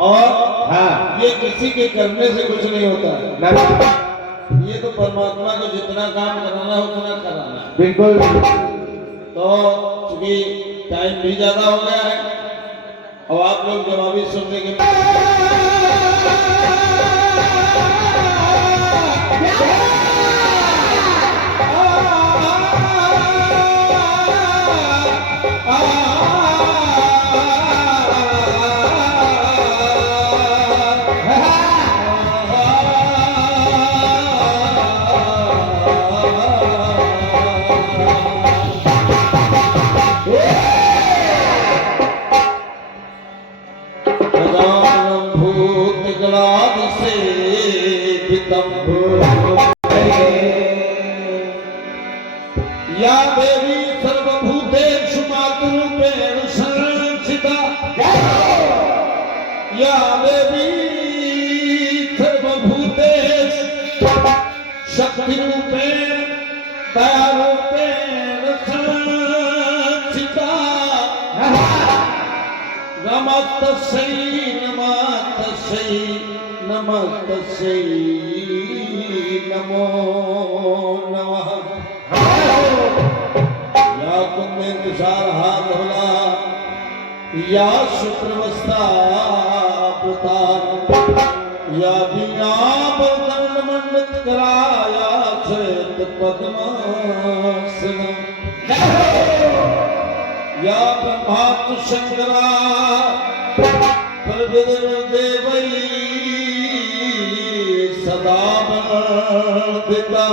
और हाँ ये किसी के करने से कुछ नहीं होता है। ना ये तो परमात्मा को जितना काम कराना है उतना कराना है। बिल्कुल तो चूंकि टाइम भी ज्यादा हो गया है और आप लोग जवाबी सुनने के या देवी सर्वभूतेषु मातृरूपेण संस्थिता या देवी सर्वभूतेषु शक्तिरूपेण दयारूपेण संस्थिता नमस्तस्यै नमस्तस्यै नमस्तस्यै नमो नमः। या कुंभे तुषार हाथ होला या शुक्रवस्ता पुतार या बीना बरदन मंडित कराया श्वेत पद्मासन या ब्रह्मा शंकरा प्रविदेवै सदा वर्धिता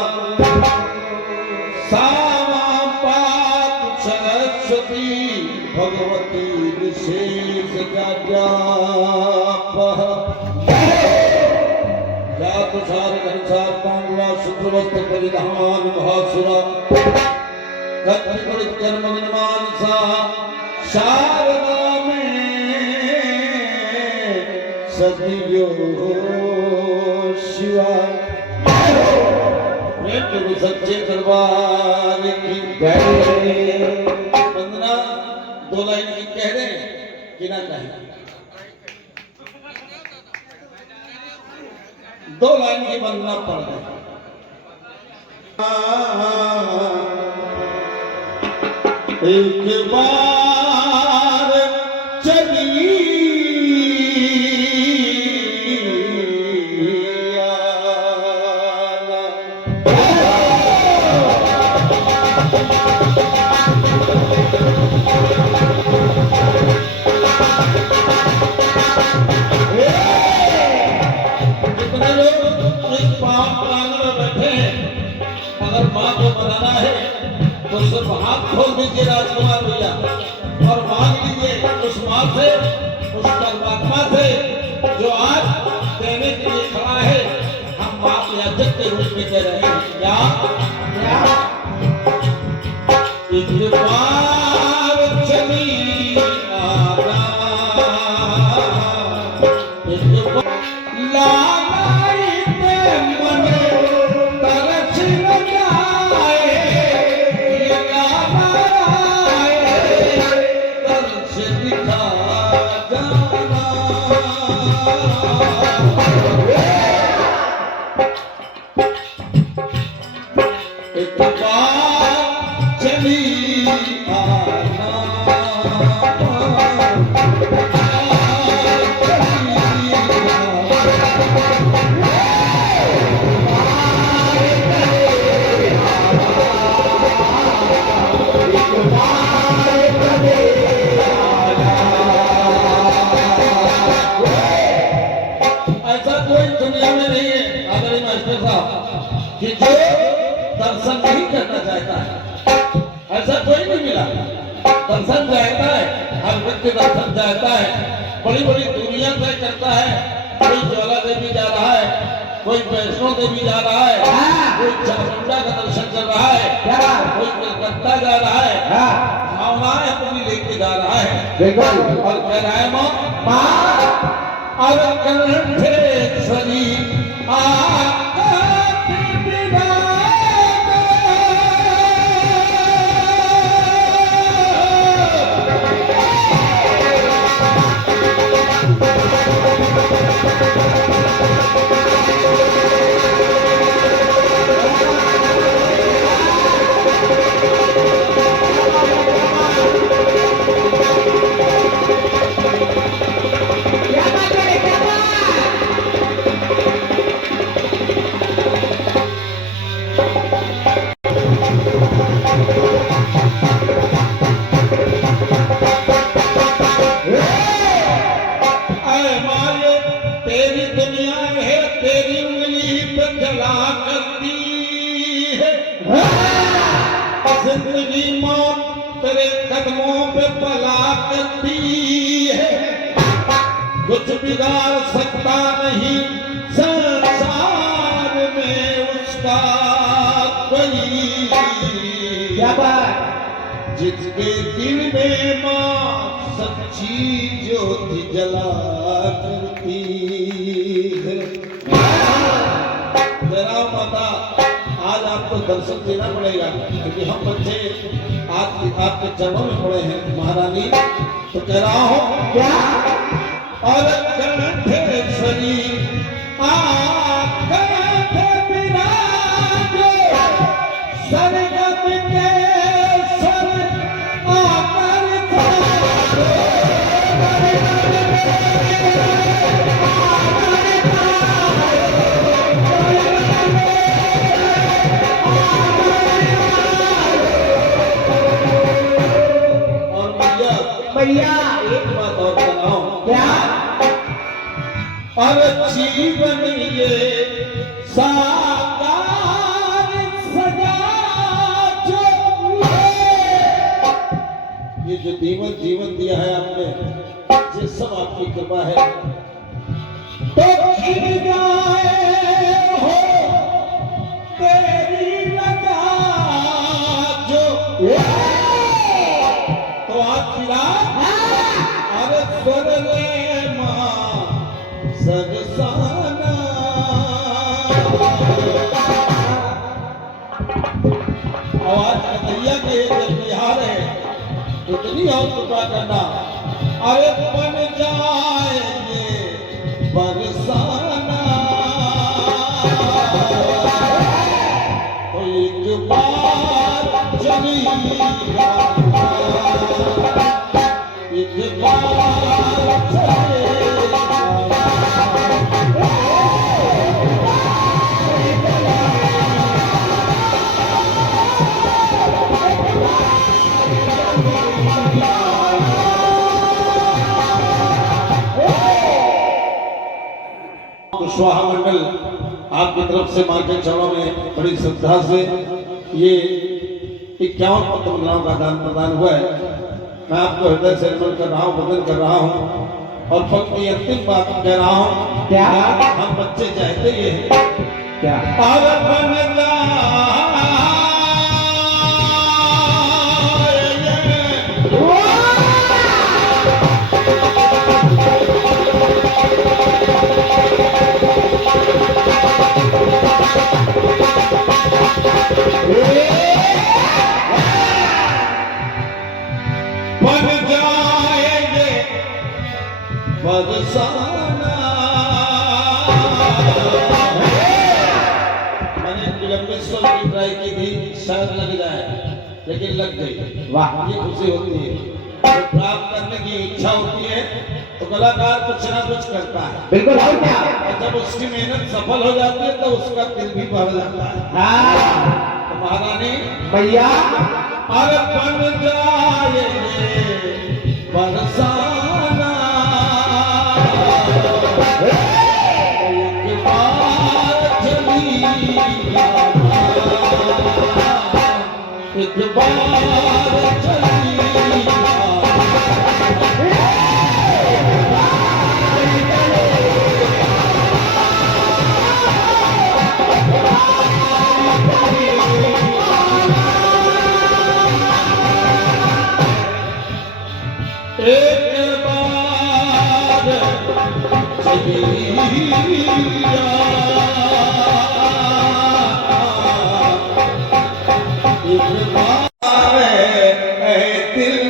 सरस्वती भगवती विशेष तुषार घनसार पांडवा शुक्रवस्त्र परिधान भासुरा कत्रिकुड़ित कर्म निर्मानसा शारदा में सदियो शिवा प्रेम सच्चे दरबार की वंदना। दो लाइन की कह रहे कि ना कहें? दो लाइन की वंदना पढ़ रहे एक बार चली तो सिर्फ हाथ खोल दीजिए राजकुमार भैया और मांग लीजिए उस मां से, उस परमात्मा से जो आज देने के लिए खड़ा है। हम बाप या जग के रूप में कह रहे हैं क्या एक बार चली आना एक बार कि जो दर्शन नहीं करना चाहता है, ऐसा कोई नहीं मिला। दर्शन चाहता है, हर व्यक्ति दर्शन चाहता है, बड़ी बड़ी दुनिया तय करता है। कोई ज्वाला देवी जा रहा है, कोई वैष्णो देवी जा रहा है, कोई चामुंडा का दर्शन कर रहा है, कोई कलकत्ता जा रहा है, भावनाएं अपनी लेके जा रहा है और कह रहा है मां अगर कंठेश्वरी कुछ बिगाड़ सकता नहीं संसार में उसका कोई। क्या बात। जिसके दिल में माँ सच्ची ज्योति जला करती है। जरा माता आज आपको दर्शन देना पड़ेगा, क्योंकि हम बच्चे आपके चरणों में पड़े हैं महारानी। तो कह रहा हूँ क्या। और कंठे सरी कंठे बिना सरगम के सर आकर भैया एक बात और बताओ। क्या। और जीवन ये साकार सजा जो ये जो जीवन दिया है आपने, ये सब आपकी कृपा है। तो खिल जाए हो तेरी रजा जो, तो आज की रात अरे स्वर ले माँ सरसाना। आवाज कन्हैया के जब बिहार है उतनी और कृपा करना। अरे बन जाएंगे बरसाना। तो एक बार चली एक बार चले स्वाहा मंडल आपकी तरफ से मां के चरणों में बड़ी श्रद्धा से ये 51 पत्र मुद्राओं का दान प्रदान हुआ है। मैं आपको हृदय से नमन कर रहा हूँ, वंदन कर रहा हूँ और पंक्ति अंतिम बात कह रहा हूँ। क्या। हम बच्चे चाहते ये हैं क्या। और बन जाएंगे बरसाना। मैंने विलंबेश्वर की ट्राई की थी, शायद लग जाए, लेकिन लग गई। वाह। ये खुशी होती है। जब प्राप्त करने की इच्छा होती है तो कलाकार कुछ ना कुछ करता है। बिल्कुल। और क्या। और जब उसकी मेहनत सफल हो जाती है तो उसका दिल भी बढ़ जाता है। हाँ। तो महारानी भैया अरे बन जाएंगे बरसाना। एक बार चली एक बार चली एक बार एक बार दिल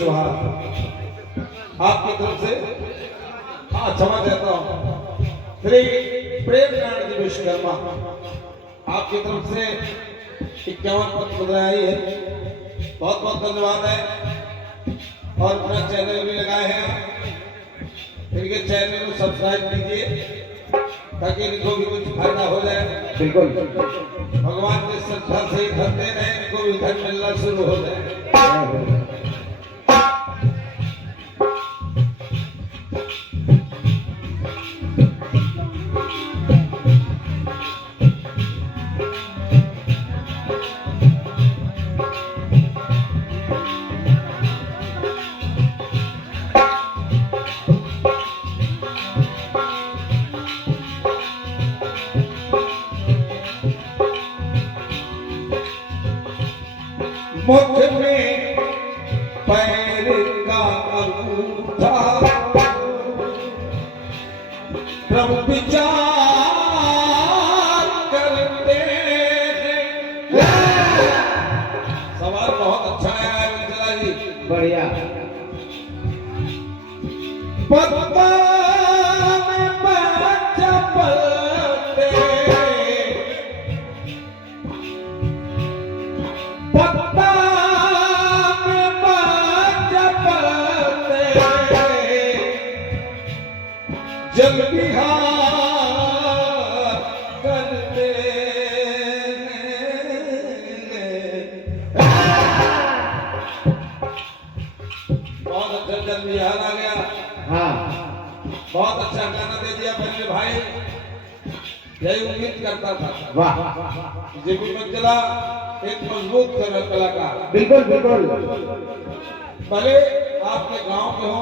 कुशवाहा आपकी तरफ से क्षमा चाहता हूँ। श्री प्रेम नारायण जी विश्वकर्मा आपकी तरफ से 51 पद मुद्रा आई है, बहुत बहुत धन्यवाद है। और अपना चैनल भी लगाए हैं, इनके चैनल को सब्सक्राइब कीजिए ताकि इनको भी कुछ फायदा हो जाए। बिल्कुल भगवान के श्रद्धा से धन दे रहे हैं, इनको भी धन मिलना शुरू हो जाए। मुख में पैर का अंगूठा प्रभु विचार करते हैं। सवाल बहुत अच्छा है चला जी, बढ़िया। पत्ता में बच्चा पलते, पत्ता में बच्चा पलते, जल विहार करते बहुत अच्छा जल विहार आ गया। हाँ बहुत अच्छा गाना दे दिया मेरे भाई, यही उम्मीद करता था। वाह जेपी मंचला एक मजबूत कलाकार, बिल्कुल बिल्कुल। भले आपके गांव के हो,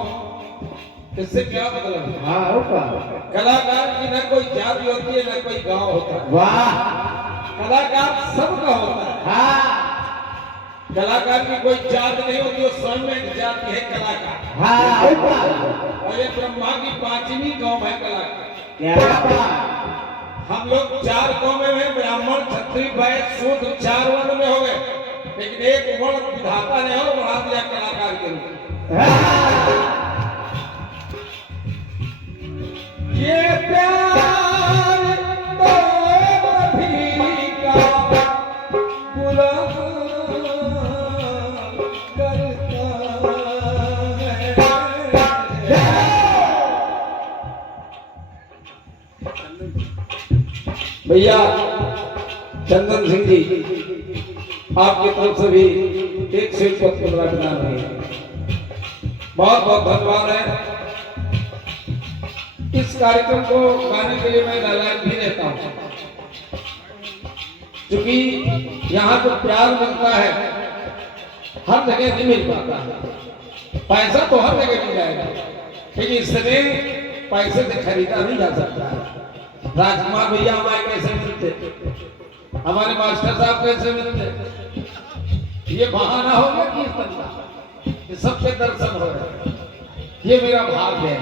इससे क्या मतलब है? हाँ होगा। कलाकार की न कोई जाति होती है न कोई गांव होता है, वाह कलाकार सबका होता है। हाँ कलाकार की कोई जात नहीं होती, वो स्वयं में एक जाति है कलाकार। हाँ होगा। और ये ब्रह्मा की 5वीं कौम है कलाकार। क्या बात। हम लोग 4 कौमें में ब्राह्मण क्षत्रिय वैश्य शूद्र 4 वर्ण में हो गए, लेकिन एक वर्ण विधाता ने और बढ़ा दिया कलाकार के रूप में। ये प्यार तो भी का गुलाम करता है। भैया चंदन सिंह जी आपकी तरफ से भी 101 पद मुद्रा बना रहे हैं, बहुत बहुत धन्यवाद है। इस कार्यक्रम को गाने के लिए मैं नारायण भी रहता हूँ, क्योंकि यहाँ जो प्यार मिलता है हर जगह नहीं मिल पाता है। पैसा तो हर जगह मिल जाएगा, लेकिन इसमें पैसे से खरीदा नहीं जा सकता है। राजकुमार भैया हमारे कैसे मिलते, हमारे मास्टर साहब कैसे मिलते, ये बहाना हो गया कीर्तन का, ये सबसे दर्शन हो रहे। ये मेरा भाग्य है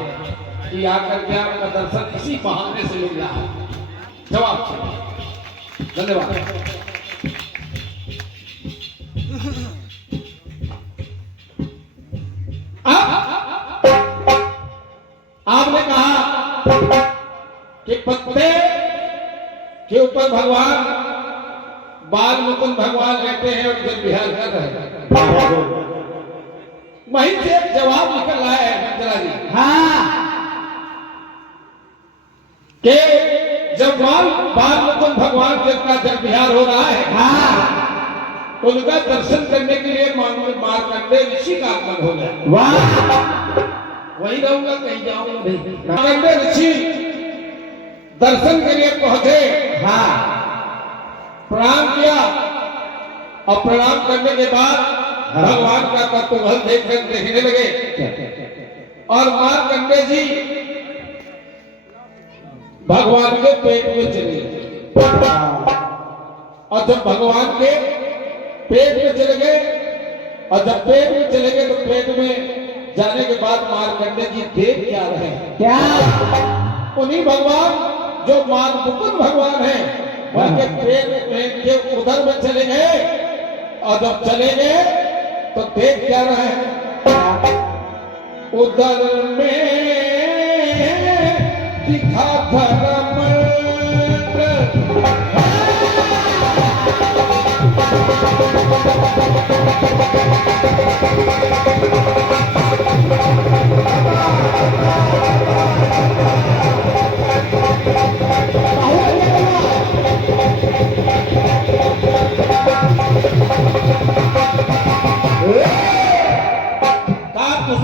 कि आकर के आपका दर्शन इसी बहाने से मिल रहा है। जवाब धन्यवाद। आपने कहा कि पत्ते के ऊपर भगवान बाल मुकुंद भगवान रहते हैं और जब विहार कर रहे हैं, वहीं से एक जवाब निकल रहा है मंजला जी। हाँ कि जब बाल मुकुंद भगवान का जब विहार हो रहा है, हाँ तो उनका दर्शन करने के लिए मार्कंडेय ऋषि का आगमन हो गया। वाह वही रहूंगा, कहीं जाऊंगा नहीं। मार्कंडेय ऋषि दर्शन के लिए पहुंचे, हाँ प्रणाम किया और प्रणाम करने के बाद भगवान का तत्वबल देखने लगे और मार्कंडेय जी भगवान के पेट में चले गए। और जब भगवान के पेट में चले गए और जब पेट में चले गए तो पेट में जाने के बाद मार्कंडेय जी देख क्या रहे हैं, क्या उन्हीं भगवान जो मुकुंद भगवान है उनके पेट में के उधर में चले गए। और जब चले गए तो देख क्या रहे हैं, उदर में दिखा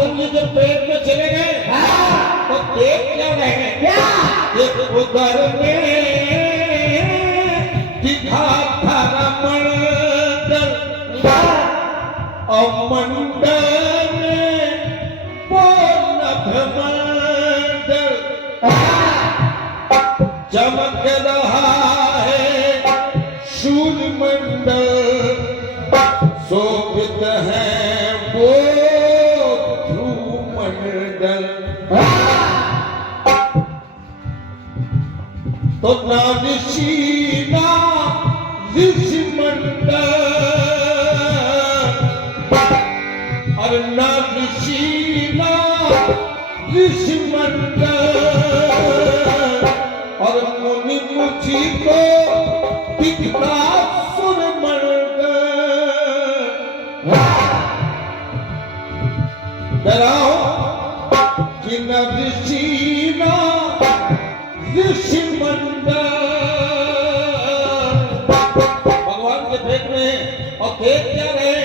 धर्म जब पेट में चले गए तो पेट क्या रह गए उधर में दिखा था मंडल और मंडल में मंडल चमक रहा है सूर्य मंडल शोभित है वो तो ना ऋषि ना ऋषि मंडल और ना ऋषि ना ऋषि मंडल और मुनि मुझी को दिखता सुर मंडल डराओ कि न ऋषि ना ऋषि मंडल भगवान के भेंट में और देख क्या रहे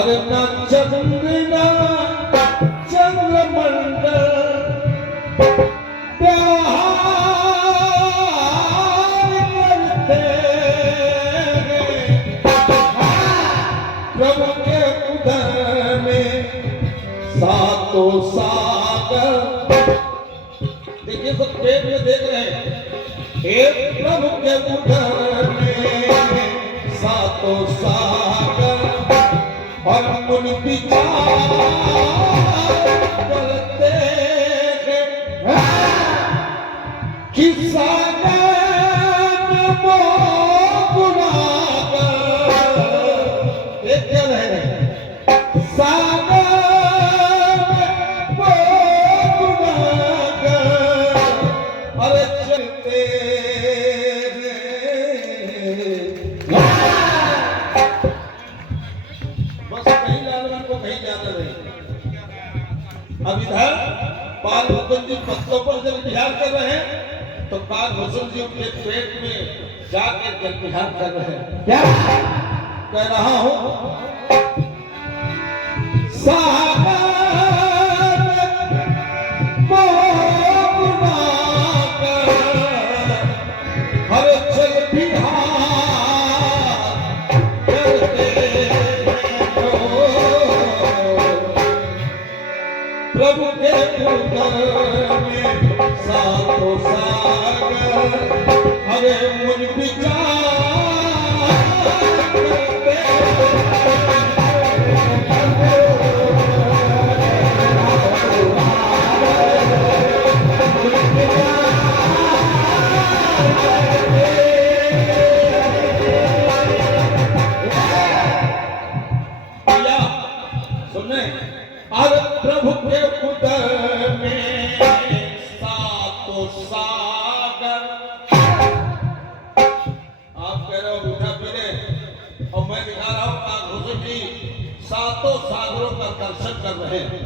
अरे न चंद्र ना चंद्र मंडल प्यार करते प्रभु के उदर में सातों सागर देखिए सब पेट में देख रहे हैं एक प्रभु के उदर में सातों सागर और मुनि विचार करते हैं कि सागर वो गुनाहगार देख क्या रहे हैं सागर वो गुनाहगार अरे चलते बस कहीं जाना को कहीं जाना नहीं अब इधर बाल भगवान जी पत्तों पर जब विहार कर रहे हैं तो काल भूषण जी उनके पेट में जाकर जल विहार कर रहे हैं क्या कह रहा हूं प्रभु के उदर में सातों सागर हरे मुनि विचार करते सुनने अरे प्रभु के उदर में सातों सागर आप कह रहे हो मीठा पीने और मैं दिखा रहा हूं कालभूषण जी सातों सागरों का दर्शन कर रहे हैं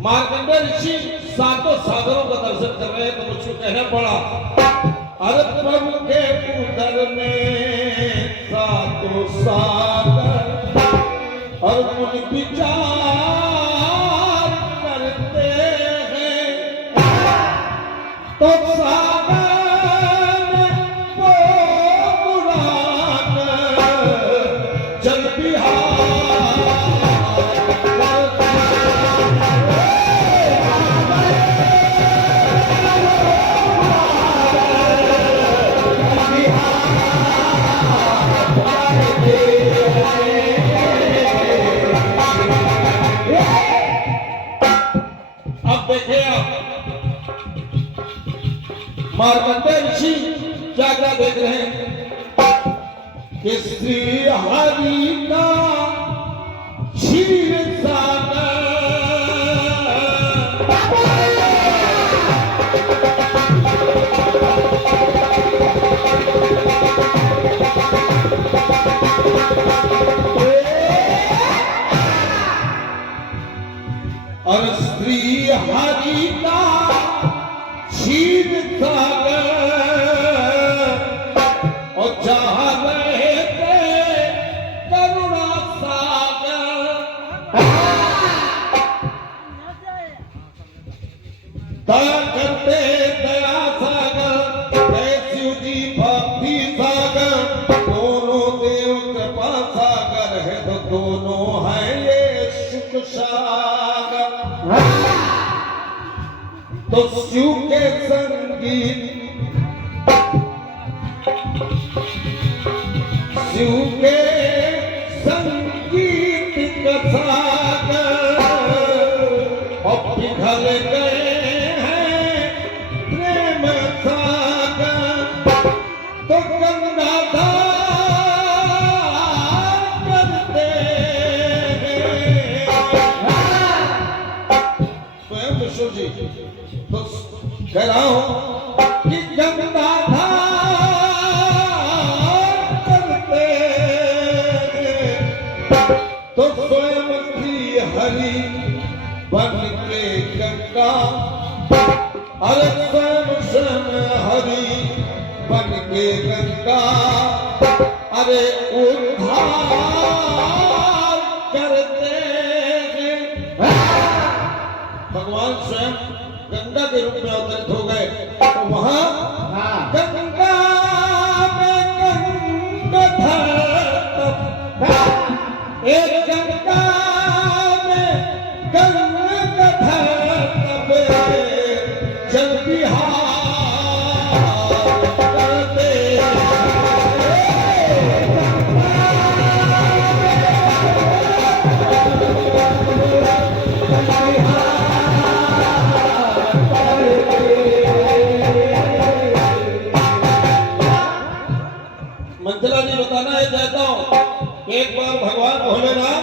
मार्कंडेय ऋषि सातों सागरों का दर्शन कर रहे हैं तो मुझको कहना पड़ा अरे प्रभु के उदर में सातों सागर और मुनि विचार करते हैं तो सागर वो गुनाहगार जल देखिए आप मार्कंडेय ऋषि क्या क्या देख रहे हैं कि श्री हरि का क्षीर सागर और श्री हरि का क्षीर सागर और जहाँ रहते करुणा सागर दया करते दया सागर जय शिव जी भक्ति सागर दोनों देव कृपा सागर है तो दोनों है ये सुख सागर तो शिव के संगीत शिव के संगीत का सागर और पिघल गए हैं प्रेम सागर तो गंगाधार करते स्वयं विष्णु जी तो कह रहा हूं कि गंगाधार करते तो स्वयं श्री हरि बन के गंगा अरे स्वयं हरि बन के गंगा अरे उद्धार करते भगवान स्वयं गंगा के रूप में अवतरित हो गए तो वहां गंगा में गंगाधर एक गंगा में गंगाधर जल विहार करते मंथला जी बताना है चाहता हूं एक बार भगवान भोलेनाथ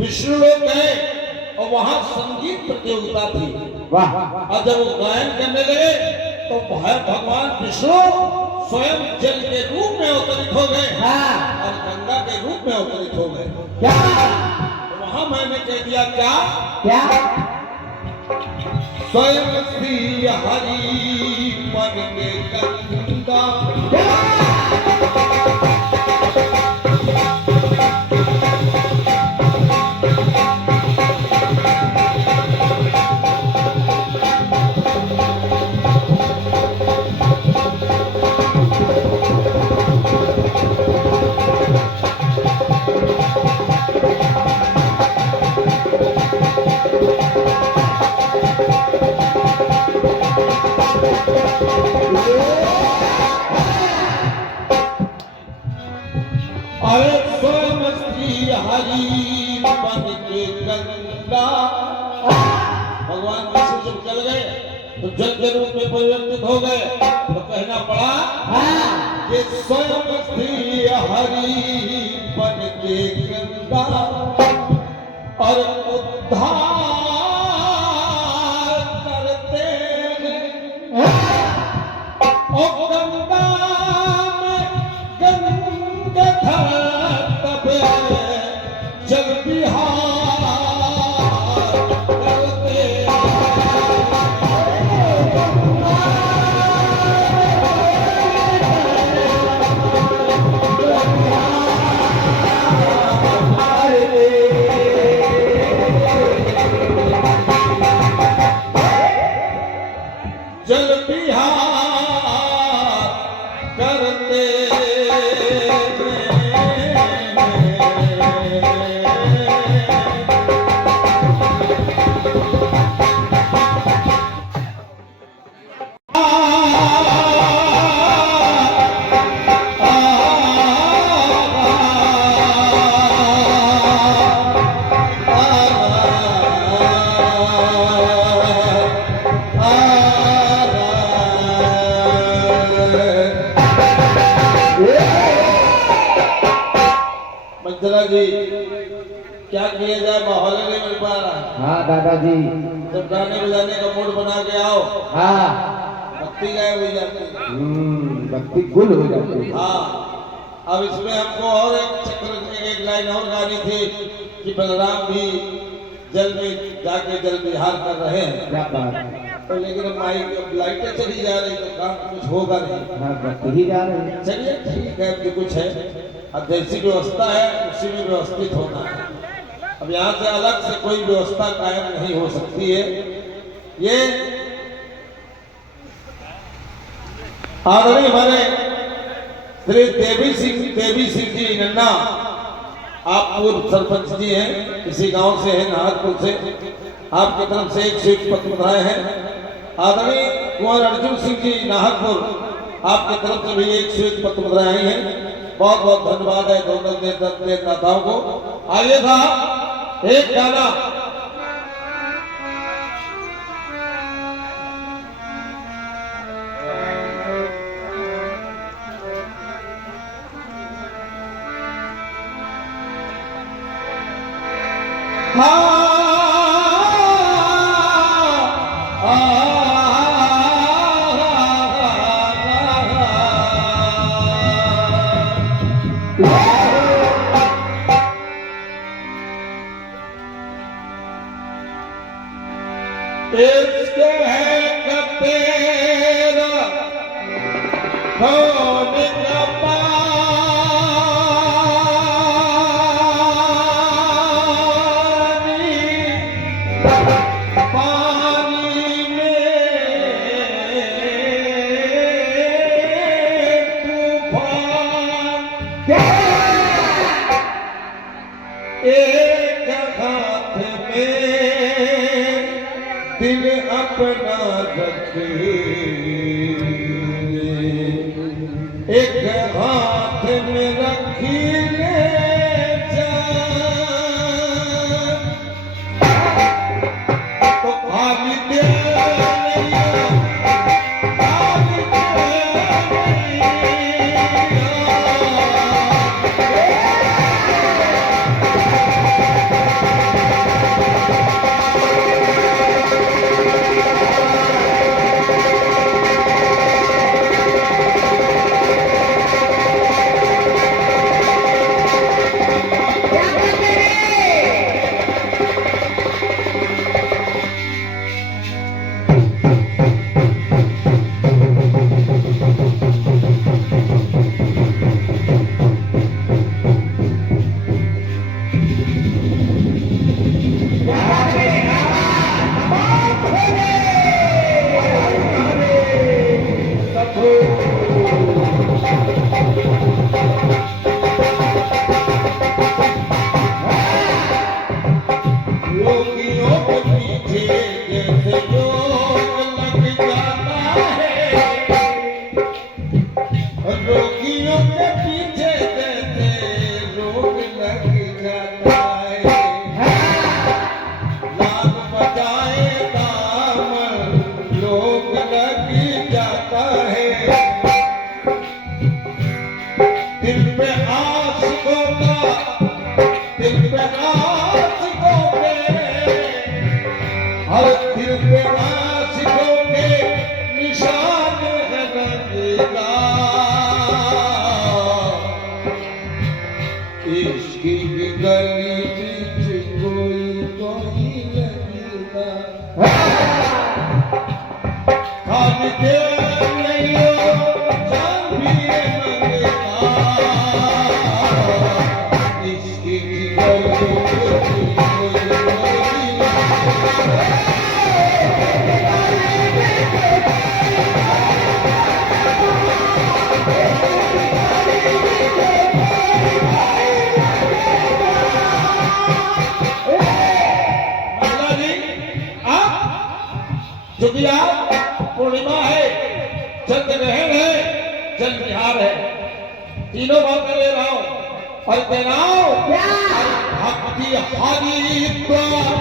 विष्णु लोग गए और वहां संगीत प्रतियोगिता थी और जब वो गायन करने लगे तो भगवान विष्णु स्वयं जल के रूप में अवतरित हो गए और गंगा के रूप में अवतरित हो गए तो वहां मैंने कह दिया क्या स्वयं श्री हरि बन के गंगा अरे स्वयं श्री हरि बन के गंगा भगवान विष्णु जब चल गए तो जल के रूप में परिवर्तित हो गए तो कहना पड़ा कि स्वयं श्री हरि बन के गंगा और उद्धार करते हैं और गंगा में गंगाधर तब जल विहार करते जल विहार करते चंचला जी क्या किया जाए, माहौल नहीं मिल पा रहा है। हाँ दादाजी। जब गाने बजाने का मूड बना के आओ, हाँ भक्ति गायब हो जाती है। भक्ति गुल हो जाती है। हाँ, अब इसमें हमको और एक चक्र एक लाइन और गानी थी कि बलराम भी जल में जाके जल विहार कर रहे हैं। क्या बात है। तो लेकिन अब माइक लाइटें चली जा रही तो काम कुछ होगा नहीं। हाँ भक्ति ही जा रहे हैं। चलिए ठीक है, अब जो कुछ है अब जैसी व्यवस्था है उसी में व्यवस्थित होना है। अब यहाँ से अलग से कोई व्यवस्था कायम नहीं हो सकती है। ये आदरणीय हमारे श्री देवी सिंह जी नन्ना, आप पूर्व सरपंच जी हैं, इसी गांव से हैं, नाहरपुर से। आपकी तरफ से एक स्वीट पत्र बनाए हैं। आदरणीय कुंवर अर्जुन सिंह जी नाहरपुर, आपकी तरफ से भी एक स्वीट पत्र बनाए हैं। बहुत बहुत धन्यवाद है दोनों नेताओं को। आइए था एक गाना इश्क है तेरा होने का पानी में तूफान, एक हाथ में दिल अपना रखे, एक हाथ में रखी ले जान, तो खाली दे क्योंकि आज पूर्णिमा है, चंद्र ग्रहण है, जल विहार है, तीनों बातें ले रहा हूं और कह रहा हूं भक्ति हरिद्वार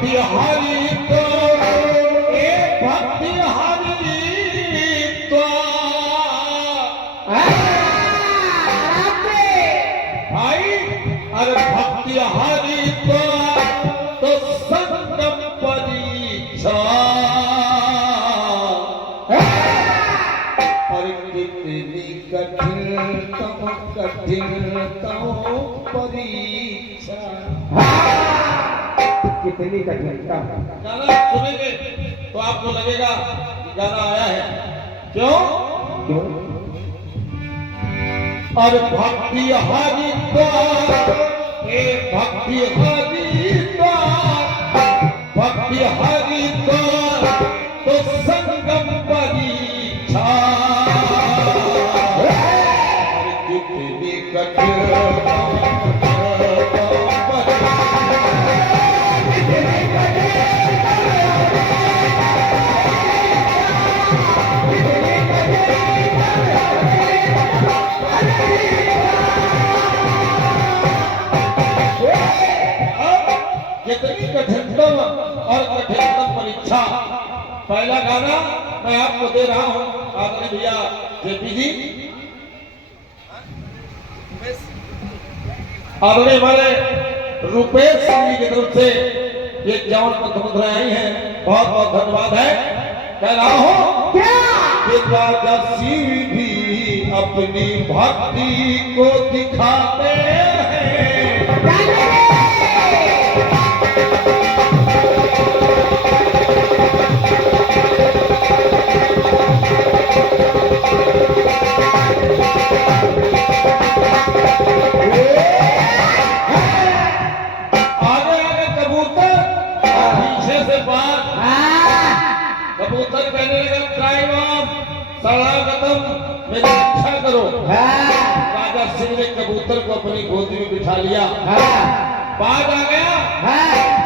भक्ति हरि तो ए भक्ति हरि तो भाई अरे भक्ति हरि तो संगम परीक्षा और कितनी कठिनतम परीक्षा कितनी कठिनता। गाना सुनेंगे तो आपको लगेगा कि गाना आया है। क्यों? क्यों? और भक्ति हरिद्वार हे भक्ति हरिद्वार भक्ति हरिद्वार तो संगम परीक्षा कितनी कठिन कितनी कठिनतम और कठिनतम परीक्षा। पहला गाना मैं आपको दे रहा हूं आदरणीय भैया जेपी जी, आदरणीय हमारे रुपेश सिंह जी की तरफ से ये 51 पत्र मुद्राएं आई हैं, बहुत बहुत धन्यवाद है। कह रहा हूं कि राजा शिव भी अपनी भक्ति को दिखाते हैं। कबूतर कहने लगा ड्राइवर शरणागतम मेरी रक्षा करो। राजा सिंह ने कबूतर को अपनी गोदी में बिठा लिया। बाज आ गया।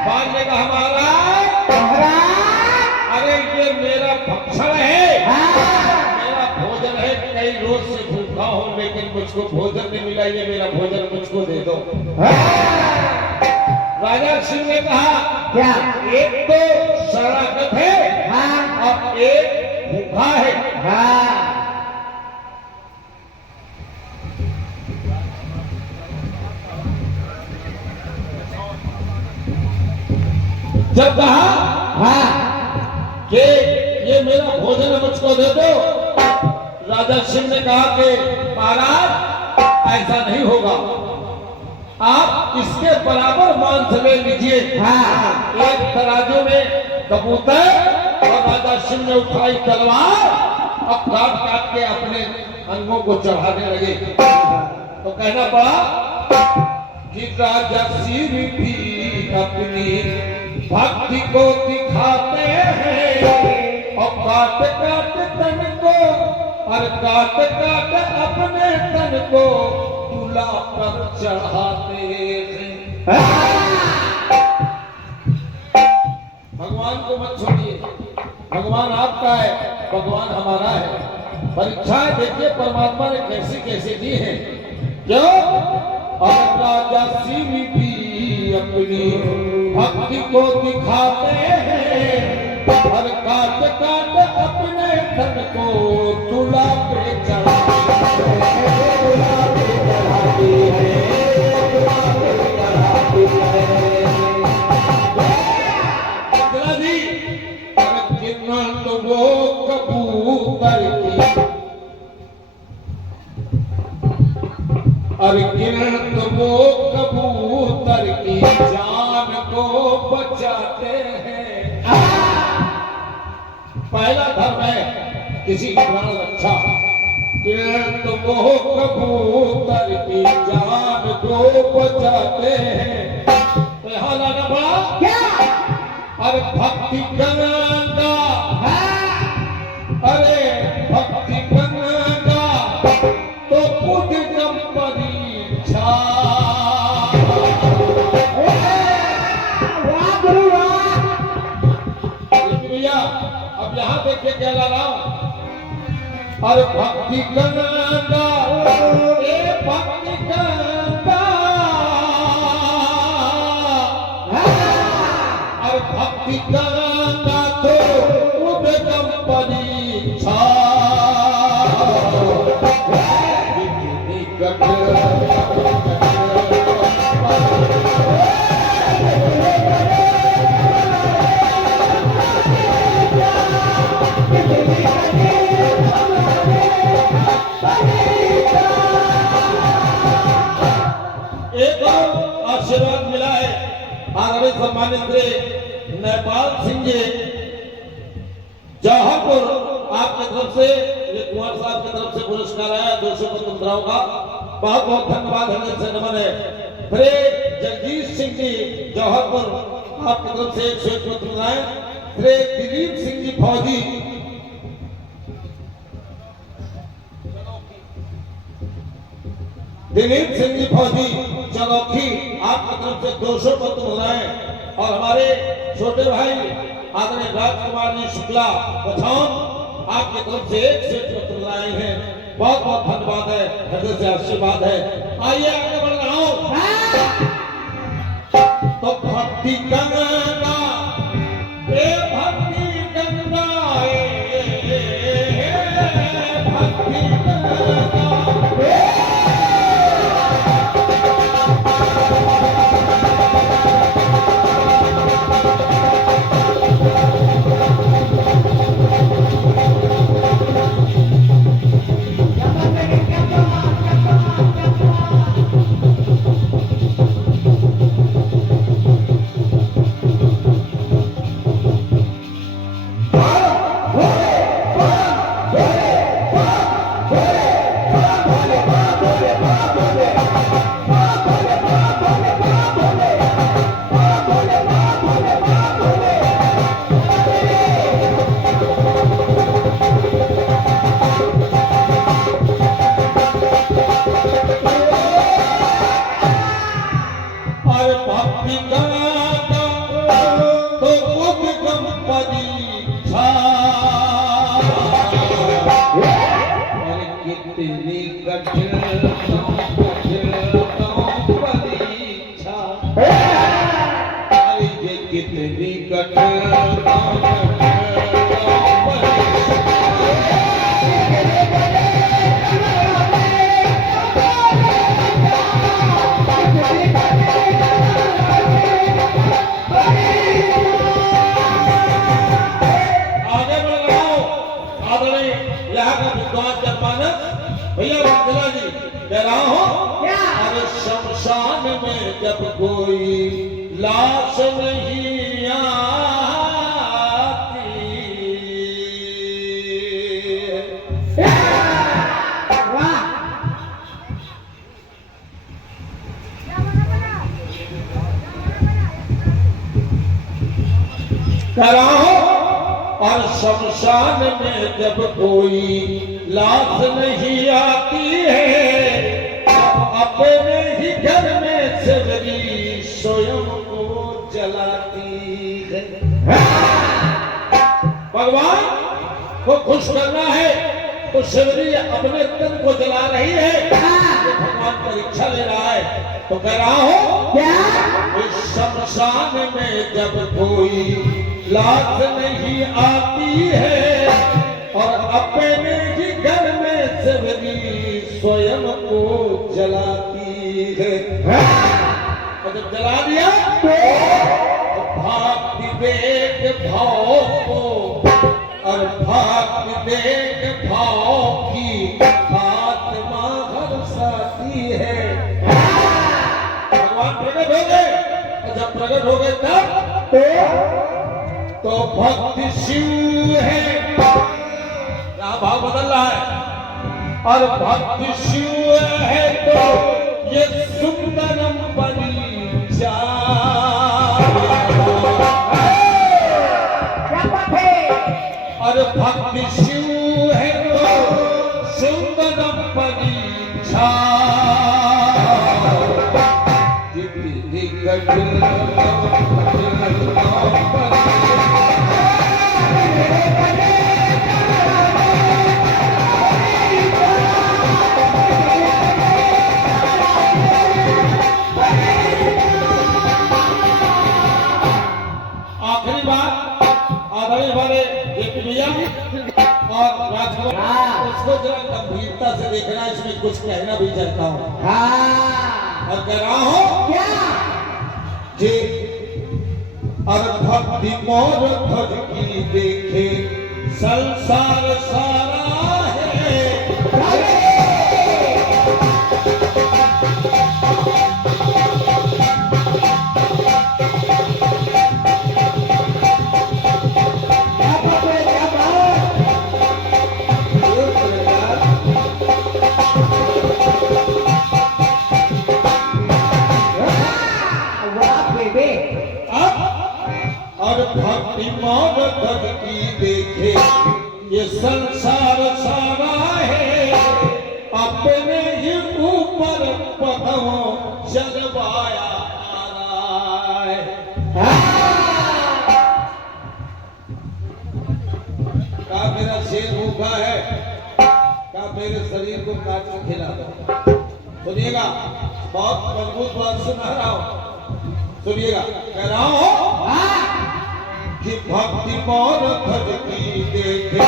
बाज ने कहा महाराज अरे ये मेरा भक्षण है, मेरा भोजन है, कई रोज से भूखा हूं लेकिन मुझको भोजन नहीं मिला, ये मेरा भोजन मुझको दे दो। राजा सिंह ने कहा क्या? एक तो शरणागत है और एक भूखा है। जब कहा कि ये मेरा भोजन है मुझको दे दो, राजा सिंह ने कहा कि महाराज ऐसा नहीं होगा, आप इसके बराबर मान से ले लीजिए। एक तराजू में कबूतर और राजा सिंह ने उठाई तलवार और काट काट के अपने अंगों को चढ़ाने लगे। तो कहना पड़ा कि राजा सिंह भी अपनी भक्ति को दिखाते हैं और काट काट तन को और काट काट अपने तन को तुला पर चढ़ाते हैं। भगवान को मत छोड़िए, भगवान आपका है, भगवान हमारा है। परीक्षाएं देखिए परमात्मा ने कैसी कैसी दी है। क्यों? और राजा शिव भी अपनी भक्ति को दिखाते हैं और काट काट अपने धन को तुला पे चढ़ाते वो कबूतर की और गिरत वो कबूतर की जान को बचाते हैं। पहला धर्म है किसी प्राण रक्षा। गिरत वो कबूतर की जान को बचाते हैं। तो यहाँ लाना पड़ा क्या? अरे भक्ति गंगा, अरे भक्ति गंगा तो उद्गम परीक्षा। भैया अब यहाँ देखिए क्या ला रहा हूं। अरे भक्ति गंगा ए भक्ति गंगा, अरे भक्ति गंगा तो उद्गम परीक्षा एक और आशीर्वाद मिला है आदरणीय सम्मानित श्री नेपाल सिंह जी जौहरपुर आपकी तरफ से ये कुंवर साहब की तरफ से पुरस्कार आया 200 मुद्राओं का बहुत बहुत धन्यवाद हृदय से नमन है। श्री जगदीश सिंह जी जौहरपुर आपकी तरफ से 101 मुद्राएं। श्री दिलीप सिंह जी फौजी चौकी आपकी तरफ से 200 पत्र मुद्राएं और हमारे छोटे भाई आदरणीय राजकुमार जी शुक्ला पछौन आपकी तरफ से 100 पत्र मुद्राएं हैं। बहुत बहुत धन्यवाद है, हृदय से आशीर्वाद है। आइए आगे बढ़ रहा हूं। तो भक्ति गंगा भक्ति गंगा भक्ति गंगा शमशान में जब कोई लाश नहीं आती और शमशान में जब कोई लाश नहीं आती है अपने ही घर में सेवरी स्वयं को जलाती है। भगवान को खुश करना है तो सेवरी अपने तन को जला रही है। भगवान परीक्षा ले रहा है तो कह रहा हूं क्या इस शमशान में जब कोई लाश नहीं आती है और अपने ही घर में सेवरी स्वयं को जलाती है। और जब जला दिया तो भाग विवेक भाव को और भाग विवेक भाव की आत्मा हर्षाती है। भगवान प्रकट हो गए और जब प्रकट हो गए तब तो भक्ति शिव है। यहाँ भाव बदल रहा है और भक्ति शिव है तो ये सुंदरम परिचा और भक्ति शिव है तो सुंदरम परिचा जितनी कठिन बात आदरणीय हमारे जेपी भैया और राजकुमार हाँ। उसको जरा गंभीरता से देखना, इसमें कुछ कहना भी चाहता हूँ हाँ और कह रहा हूँ क्या जे और भक्ति मोर ध्वज की देखे संसार सारा है। और भक्ति मोर ध्वज की देखे ये संसार सारा है, अपने ही ऊपर पदों जलवाया आ रहा है। का मेरा शेर भूखा है, का मेरे शरीर को काट के खिला दो। सुनिएगा, बहुत मजबूत बात सुना रहा हूं, सुनिएगा। कह रहा हूं कि भक्ति मोर ध्वज की देखे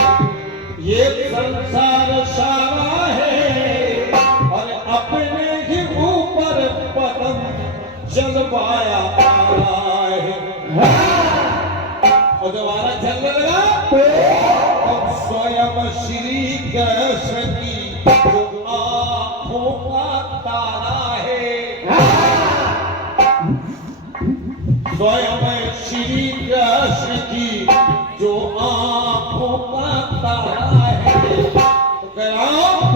ये संसार सारा है, और अपने ही ऊपर पदम जलवाया आ रहा है। और जब आरा चलने लगा तब स्वयं श्री कृष्ण की जो आंखों का तारा है, स्वयं श्री कृष्ण की जो आंखों का तारा है। तो कह रहा हूं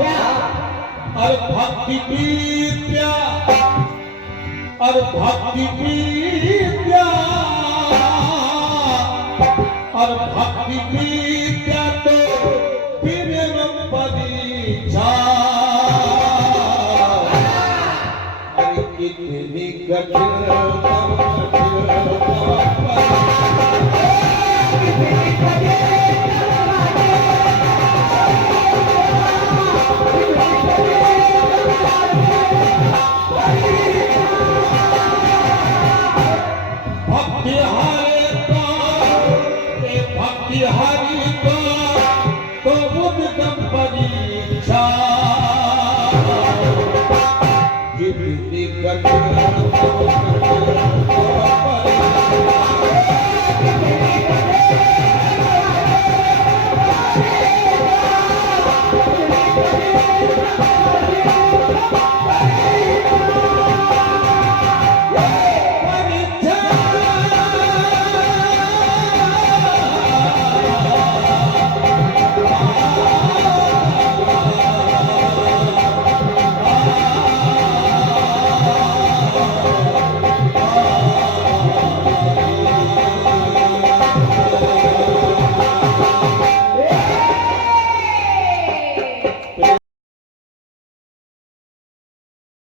और भक्ति विद्या, और भक्ति विद्या, और भक्ति विद्या तो प्रेम परीक्षा। अरे कितनी कठिन भक्ति हरि को